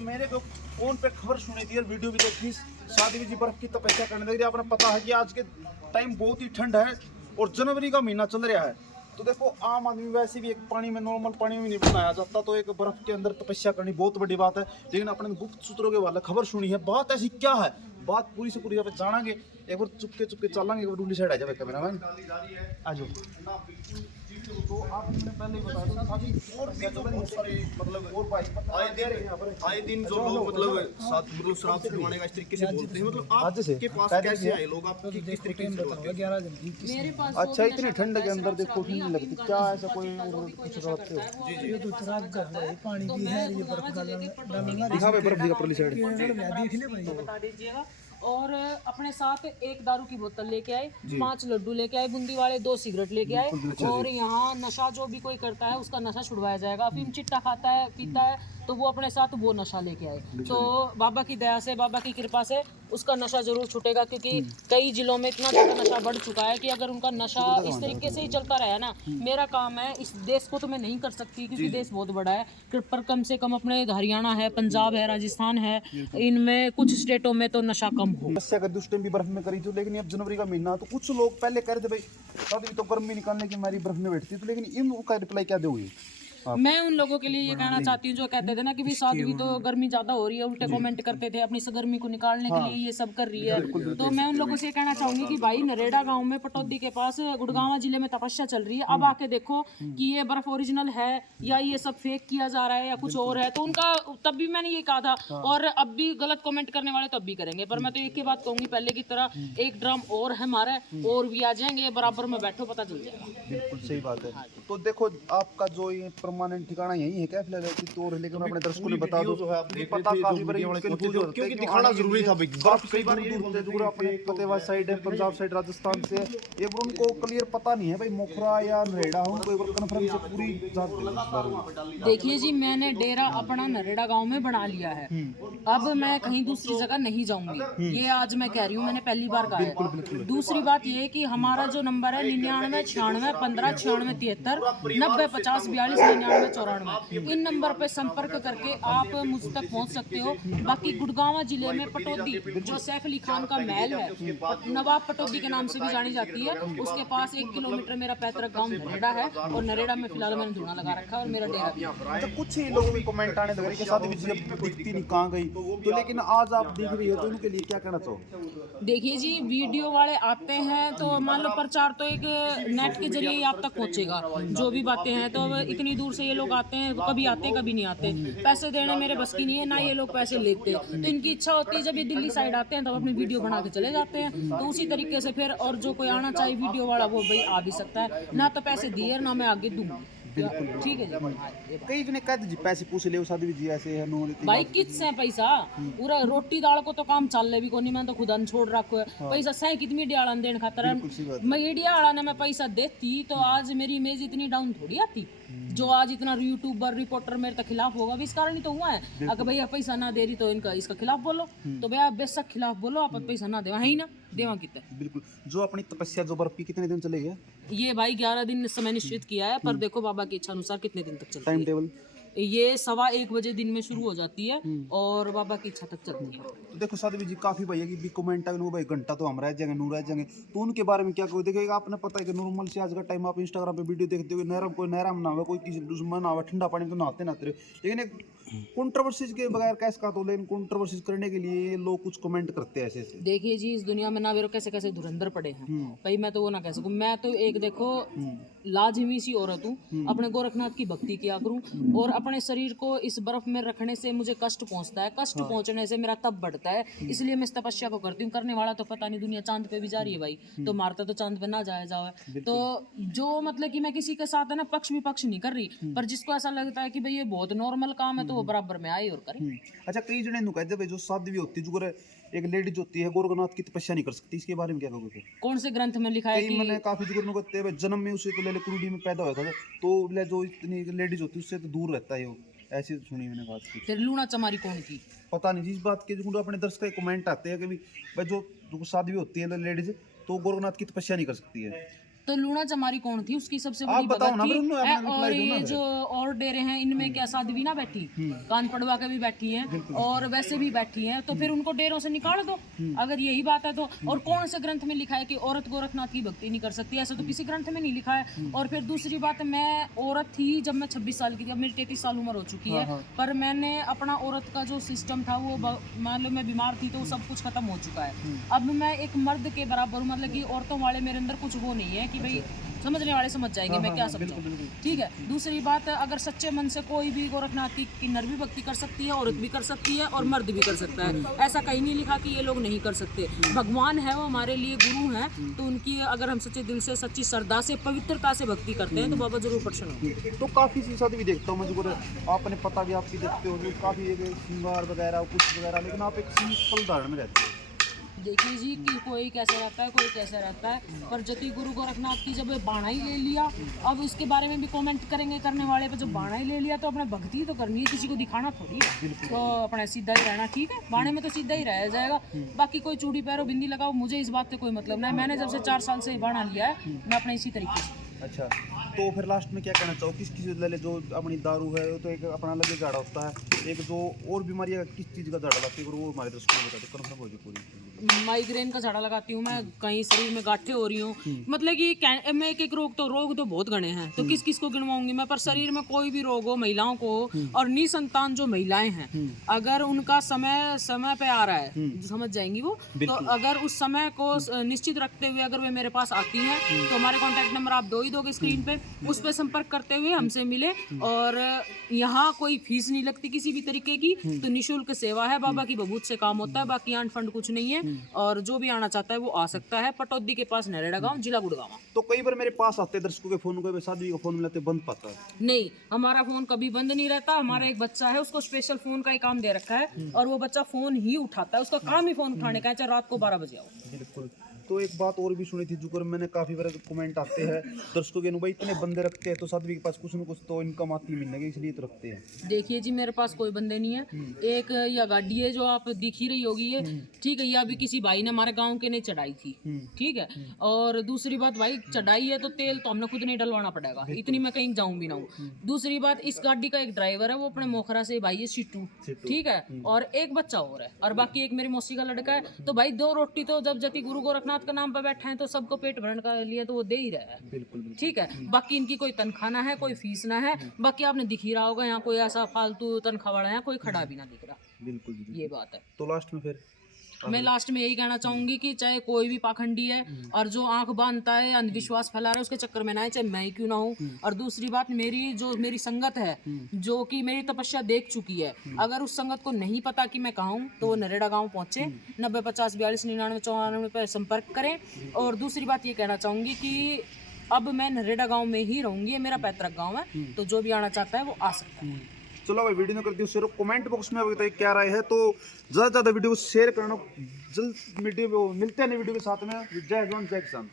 मेरे को फोन पे खबर सुनी थी, वीडियो भी देखी, शादी जी बर्फ की तपस्या करने लगी। आपने पता है कि आज के टाइम बहुत ही ठंड है और जनवरी का महीना चल रहा है। तो देखो आम आदमी वैसे भी एक पानी में, नॉर्मल पानी में नहीं बनाया जाता, तो एक बर्फ के अंदर तपस्या करनी बहुत बड़ी बात है। लेकिन अपने गुप्त सूत्रों के वाला खबर सुनी है, बात ऐसी क्या है, बात पूरी से पूरी यहाँ पे जानेंगे। एक बार चुपके चुपके चलेंगे, एक बार दूसरी साइड आ जाए कैमरा मैन, आ जाओ। तो आपने पहले बताया था अभी और भी तो बहुत सारे मतलब और भाई आए दिन जो लोग मतलब शराब से दिलवाने का इस तरीके से बोलते हैं, मतलब आपके पास कैसे आए लोग, आपकी किस तरीके से बताते हैं? मेरे पास अच्छा इतनी ठंड के अंदर देखो ठंड नहीं लगती क्या, ऐसा कोई कुछ करते हो? जी ये तो खराब कर रहा है, पानी भी है, ये बर्फ डालूंगा दिखा भाई बर्फ दिखा परली साइड। देख ले भाई। बता दीजिएगा। और अपने साथ एक दारू की बोतल लेके आए, 5 लड्डू लेके आए बूंदी वाले, 2 सिगरेट लेके आए। और यहाँ नशा जो भी कोई करता है उसका नशा छुड़वाया जाएगा। अफीम चिट्टा खाता है पीता है तो वो अपने साथ वो नशा लेके आए। तो बाबा की दया से, बाबा की कृपा से उसका नशा जरूर छूटेगा, क्योंकि कई जिलों में इतना ज़्यादा नशा बढ़ चुका है कि अगर उनका नशा इस तरीके से ही चलता रहा ना, मेरा काम है, इस देश को तो मैं नहीं कर सकती क्योंकि देश बहुत बड़ा है, पर कम से कम अपने हरियाणा है, पंजाब है, राजस्थान है, इनमें कुछ स्टेटों में तो नशा कम हो। तपस्या कर उस टाइम भी बर्फ में करी थी, लेकिन अब जनवरी का महीना तो कुछ लोग पहले कह रहे थे भाई शादी तो गर्मी निकालने की हमारी बर्फ में बैठती, तो लेकिन इनका रिप्लाई क्या दोगे? मैं उन लोगों के लिए ये कहना चाहती हूँ जो कहते थे ना कि भाई साध्वी तो गर्मी ज्यादा हो रही है, उल्टे कमेंट करते थे, अपनी गर्मी को निकालने के लिए ये सब कर रही है। तो मैं उन लोगों से कहना चाहूंगी कि भाई नरेड़ा गांव में पटौदी के पास गुड़गांव जिले में तपस्या चल रही है, अब आके देखो कि ये बर्फ ओरिजिनल है या ये सब फेक किया जा रहा है या कुछ और है। तो उनका तब भी मैंने ये कहा था और अब भी गलत कमेंट करने वाले तब भी करेंगे, पर मैं तो एक ही बात कहूंगी, पहले की तरह एक ड्रम और है हमारे, और भी आ जाएंगे, बराबर में बैठो पता चल जाएगा। बिल्कुल सही बात है। तो देखो आपका जो ये परमानेंट ठिकाना यही है क्या फिलहाल, तो लेकिन अपने दर्शकों ने बता दो पता काफी बड़ी क्योंकि दिखाना जरूरी था भाई, बर्फ कई बार दूर अपने फतेहाबाद साइड है, पंजाब साइड, राजस्थान से, एक बार उनको क्लियर पता नहीं है भाई मोखरा या नरेड़ा, उनको एक बार कंफर्म से पूरी जांच दे इस बारे में। देखिए जी, मैंने डेरा अपना नरेड़ा गांव में बना लिया है, अब मैं कहीं दूसरी जगह नहीं जाऊंगी, ये आज मैं कह रही हूँ, मैंने पहली बार कहा है। दूसरी बात ये कि हमारा जो नंबर है 99 96 15 96 73 90 50 42 99 94, इन नंबर पे संपर्क करके आप मुझ तक पहुंच सकते हो। बाकी गुड़गांव जिले में पटौदी जो सैफ अली खान का महल है, नवाब पटौदी के नाम से भी जानी जाती है, उसके पास 1 किलोमीटर मेरा पैतृक गांव नरेड़ा है, और नरेड़ा में फिलहाल मैंने धुआं लगा रखा है और मेरा डेरा भी। अच्छा कुछ ही लोगों के कमेंट आने लगे कि शादी दिखती नहीं कहाँ गई, तो लेकिन आज आप देख रही हो तो उनके लिए क्या कहना चाहो? देखिए जी, वीडियो वाले आते हैं तो मान लो प्रचार तो एक नेट के जरिए ही आप तक पहुंचेगा, जो भी बातें हैं, तो इतनी दूर से ये लोग आते हैं, कभी आते हैं कभी नहीं आते, पैसे देने मेरे बस की नहीं है, ना ये लोग पैसे लेते हैं। तो इनकी इच्छा होती है जब ये दिल्ली साइड आते हैं तब अपनी वीडियो बना के चले जाते हैं, तो उसी तरीके से फिर और जो कोई आना चाहिए वीडियो वाला वो भाई आ भी सकता है, ना तो पैसे दिए ना मैं आगे दूंगा। ठीक है जी। कई जने कहते जी पैसे पूछ ले शादी जी ऐसे है नो भाई किस से पैसा, पूरा रोटी दाल को तो काम चल ले भी कोनी, मैं तो खुद छोड़ रखो है पैसा सह कितनी मीडिया देने खातर, मीडिया वाला ने मैं पैसा देती तो आज मेरी इमेज इतनी डाउन थोड़ी आती, जो आज इतना यूट्यूबर रिपोर्टर मेरे तक खिलाफ होगा भी इस कारण ही तो हुआ है। अगर भैया पैसा ना दे रही तो इनका इसका खिलाफ बोलो, तो भैया बेशक खिलाफ बोलो, आप पैसा ना देवा है ही ना देवा कितना। बिल्कुल। जो अपनी तपस्या जो बर्फ की कितने दिन चलेगी? ये भाई 11 दिन समय निश्चित किया है, पर देखो बाबा की इच्छा अनुसार कितने दिन तक चलती टाइम है। टेबल ये 1:15 बजे दिन में शुरू हो जाती है और बाबा की इच्छा तक चलती है। तो देखो साधवी जी काफी भैया की भी कमेंट है भाई घंटा तो हम रह जाएंगे नू रह जाएंगे, तो उनके बारे में क्या कोई देखिएगा? आपने पता है कि नॉर्मल से आज का टाइम आप इंस्टाग्राम पे वीडियो देखते हो, नहर कोई नहरा में ना हो, कोई किसी दुश्मन ना हो, ठंडा पानी तो नहाते नहाते रहे, लेकिन एक कंट्रोवर्सीज के बगैर कैसे का तो, लेकिन कंट्रोवर्सीज करने के लिए लोग कुछ कमेंट करते हैं ऐसे ऐसे। देखिए जी, इस दुनिया में ना वेरो कैसे कैसे धुरंधर पड़े हैं भाई, मैं तो वो ना कह सकूं, मैं तो एक देखो लाजमी सी औरत हूँ, अपने गोरखनाथ की भक्ति किया करूँ, और अपने शरीर को इस बर्फ में रखने से मुझे कष्ट पहुंचता है, कष्ट पहुंचने से मेरा तप बढ़ता है, इसलिए मैं इस तपस्या को करती हूँ। करने वाला तो पता नहीं, दुनिया चांद पे भी जा रही है भाई, तो मारता तो चांद पे ना जाया जाए। तो जो मतलब कि मैं किसी के साथ है ना पक्ष विपक्ष नहीं कर रही, पर जिसको ऐसा लगता है कि भाई ये बहुत नॉर्मल काम है तो वो बराबर में आए और करे। अच्छा कई जने नु कहते भाई जो साध्वी होती है, जो एक लेडीज होती है गोरखनाथ की तपस्या नहीं कर सकती, इसके बारे में क्या कहोगे? कौन से ग्रंथ में लिखा है कई कि मैंने काफी जुगुर कहते हैं जन्म में उसे तो ले कुरुडी में पैदा हुआ था, तो जो इतनी लेडीज होती है उससे तो दूर रहता है वो, ऐसी सुनी मैंने बात की। फिर लूना चमारी कौन थी? पता नहीं जिस बात के जो अपने दर्शक के कमेंट आते हैं कि भाई जो साध्वी होती है लेडीज तो गोरखनाथ की तपस्या नहीं कर सकती है, तो लूणा चमारी कौन थी, उसकी सबसे आप बड़ी बताओ भगत ना, फिर थी। उन्होंने अपना और reply दो ना ये फिर। जो और डेरे हैं इनमें क्या साध्वी ना बैठी, कान पड़वा के भी बैठी हैं और वैसे भी बैठी हैं, तो फिर उनको डेरों से निकाल दो अगर यही बात है तो। और कौन से ग्रंथ में लिखा है कि औरत गोरखनाथ की भक्ति नहीं कर सकती? ऐसा तो किसी ग्रंथ में नहीं लिखा है। और फिर दूसरी बात, मैं औरत थी जब मैं 26 साल की थी, अब मेरी 33 साल उम्र हो चुकी है, पर मैंने अपना औरत का जो सिस्टम था वो मान लो मैं बीमार थी तो वो सब कुछ खत्म हो चुका है। अब मैं एक मर्द के बराबर हूँ, मतलब कि औरतों वाले मेरे अंदर कुछ वो नहीं है कि भाई समझने वाले समझ जाएंगे मैं क्या समझाऊं, ठीक है। दूसरी बात, अगर सच्चे मन से कोई भी गोरखनाथ की किन्नर भी भक्ति कर सकती है, औरत भी कर सकती है और मर्द भी कर सकता है। ऐसा कहीं नहीं लिखा कि ये लोग नहीं कर सकते। भगवान है, वो हमारे लिए गुरु हैं, तो उनकी अगर हम सच्चे दिल से, सच्ची श्रद्धा से, पवित्रता से भक्ति करते हैं तो बाबा जरूर प्रसन्न होंगे। तो काफ़ी सी शादी भी देखता हूँ मैं, आपने पता भी आपकी देखते हो, काफ़ी एक श्रृंगार वगैरह कुछ वगैरह, लेकिन आप एक सिंपल धारण में रहते हो। देखिए जी कि कोई कैसे रहता है, कोई कैसे रहता है, पर जति गुरु गोरखनाथ की जब बाणा ही ले लिया, अब इसके बारे में भी कमेंट करेंगे करने वाले पे, जब बाणा ही ले लिया तो अपने भक्ति तो करनी है, किसी को दिखाना थोड़ी है। तो अपने सीधा ही रहना, ठीक है, बाणे में तो सीधा ही रह जाएगा। बाकी कोई चूड़ी पैरो बिंदी लगाओ, मुझे इस बात से कोई मतलब नहीं। मैंने जब से 4 साल से बाणा लिया है, मैं अपने इसी तरीके से। अच्छा, तो फिर लास्ट में क्या कहना चाहो, किस चीज़ ले जो अपनी दारू है वो तो एक अपना अलग ही झाड़ा होता है, एक जो और बीमारियाँ किस चीज़ का झाड़ा लगती है वो हमारे दर्शकों को बता दो, कन्फर्म हो जाए पूरी। माइग्रेन का झाड़ा लगाती हूँ मैं, कहीं शरीर में गांठें हो रही हूँ, मतलब कि मैं एक रोग तो बहुत गणे हैं, तो किस किस को गिनवाऊंगी मैं, पर शरीर में कोई भी रोग हो, महिलाओं को हो, और निसंतान जो महिलाएं हैं, अगर उनका समय पे आ रहा है, समझ जाएंगी वो, तो अगर उस समय को निश्चित रखते हुए अगर वे मेरे पास आती हैं तो हमारे कॉन्टैक्ट नंबर आप दो ही दोगे स्क्रीन पे, उस पर संपर्क करते हुए हमसे मिले। और यहाँ कोई फीस नहीं लगती किसी भी तरीके की, तो निःशुल्क सेवा है, बाबा की बबूत से काम होता है, बाकी आंट फंड कुछ नहीं है। और जो भी आना चाहता है वो आ सकता है। पटौदी के पास नरेड़ा गांव, जिला गुड़गांव। तो कई बार मेरे पास आते दर्शकों के फोन को, शादी का फोन मिलाते बंद पाता है। नहीं, हमारा फोन कभी बंद नहीं रहता। हमारा एक बच्चा है, उसको स्पेशल फोन का ही काम दे रखा है, और वो बच्चा फोन ही उठाता है, उसका काम ही फोन उठाने का है, चाहे रात को 12 बजे आओ। बिल्कुल। तो एक बात और भी सुनी थी जो मैंने काफ़ी बार कमेंट आते हैं दर्शकों के, भाई इतने बंदे रखते हैं तो साध्वी के पास कुछ न कुछ तो इनकम आती मिलने की, इसलिए तो रखते हैं। देखिए जी, मेरे पास कोई बंदे नहीं है। एक या गाड़ी है जो आप दिख ही रही होगी ये, ठीक है, ये अभी किसी भाई ने हमारे गांव के ने चढ़ाई थी, ठीक है। और दूसरी बात, भाई चढ़ाई है तो तेल तो हमने खुद नहीं डलवाना पड़ेगा, इतनी मैं कहीं जाऊं भी ना हूँ। दूसरी बात, इस गाड़ी का एक ड्राइवर है, वो अपने मोखरा से भाई है सिट्टू, ठीक है, और एक बच्चा और है, और बाकी एक मेरी मौसी का लड़का है। तो भाई 2 रोटी तो जब जति गुरु गोरखनाथ का नाम पर बैठा है तो सबको पेट भरने का लिए तो वो दे ही रहा है। बिल्कुल। ठीक है, बाकी इनकी कोई तनख्वाह ना है, कोई फीस ना है। बाकी आपने दिख ही रहा होगा, यहाँ कोई ऐसा फालतू तनख्वाह वाला है कोई खड़ा भी ना दिख रहा। बिल्कुल ये बात है। तो लास्ट में फिर मैं लास्ट में यही कहना चाहूंगी कि चाहे कोई भी पाखंडी है और जो आंख बांधता है, अंधविश्वास फैला रहा है, उसके चक्कर में ना आए, चाहे मैं ही क्यों ना हूँ। और दूसरी बात, मेरी संगत है जो कि मेरी तपस्या देख चुकी है, अगर उस संगत को नहीं पता कि मैं कहाँ हूँ तो वो नरेड़ा गाँव पहुँचे, 90 50 42 99 94 पर संपर्क करें। और दूसरी बात ये कहना चाहूंगी कि अब मैं नरेड़ा गाँव में ही रहूंगी, ये मेरा पैतृक गाँव है, तो जो भी आना चाहता है वो आ सकता है। चलो भाई, वीडियो करती हूँ शेयर, कमेंट बॉक्स में बताइए क्या राय है, तो ज़्यादा से ज़्यादा वीडियो को शेयर करना। जल्द वीडियो मिलते हैं वीडियो के साथ में। जय जवान जय किसान।